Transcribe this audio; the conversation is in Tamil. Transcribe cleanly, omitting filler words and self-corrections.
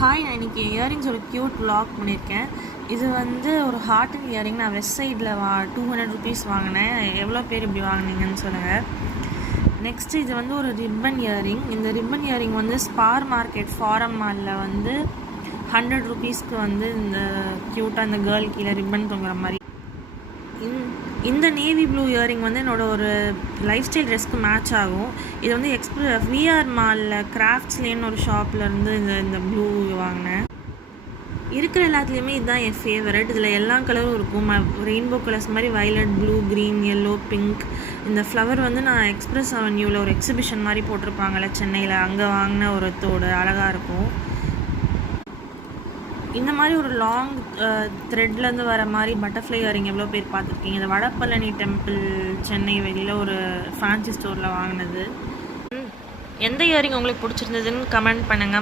ஹாய், நான் இன்றைக்கி இயரிங்ஸ் ஒரு க்யூட் vlog பண்ணியிருக்கேன். இது வந்து ஒரு ஹார்ட் அண்ட் இயரிங். நான் வெஸ்ட் சைடில் 200 rupees வாங்கினேன். எவ்வளோ பேர் இப்படி வாங்கினீங்கன்னு சொல்லுங்கள். நெக்ஸ்ட்டு இது வந்து ஒரு ரிப்பன் இயரிங். இந்த ரிப்பன் இயரிங் வந்து ஸ்பார் மார்க்கெட் ஃபாரம் மாலில் வந்து 100 rupeesக்கு வந்து இந்த க்யூட்டாக இந்த கேர்ள் கீழே ரிப்பன் தொங்குற மாதிரி. இந்த நேவி ப்ளூ இயரிங் வந்து என்னோடய ஒரு லைஃப் ஸ்டைல் ட்ரெஸ்க்கு மேட்ச் ஆகும். இது வந்து விஆர் மாலில் கிராஃப்ட்ஸ்லேன்னு ஒரு ஷாப்லேருந்து இந்த ப்ளூ வாங்கினேன். இருக்கிற எல்லாத்துலேயுமே இதுதான் என் ஃபேவரட். இதில் எல்லா கலரும் இருக்கும். ரெயின்போ கலர்ஸ் மாதிரி violet, blue, green, yellow, pink. இந்த ஃப்ளவர் வந்து நான் எக்ஸ்பிரஸ் அவென்யூவில் ஒரு எக்ஸிபிஷன் மாதிரி போட்டிருப்பாங்கள்ல சென்னையில், அங்கே வாங்கின ஒரு தோடு அழகாக இருக்கும். இந்த மாதிரி ஒரு லாங் த்ரெட்லேருந்து வர மாதிரி பட்டர்ஃப்ளை இயரிங் எவ்வளோ பேர் பார்த்துருக்கீங்க? இந்த வடபழனி டெம்பிள் சென்னை வெளியில் ஒரு ஃபேன்சி ஸ்டோரில் வாங்கினது. எந்த இயரிங் உங்களுக்கு பிடிச்சிருந்ததுன்னு கமெண்ட் பண்ணுங்கள்.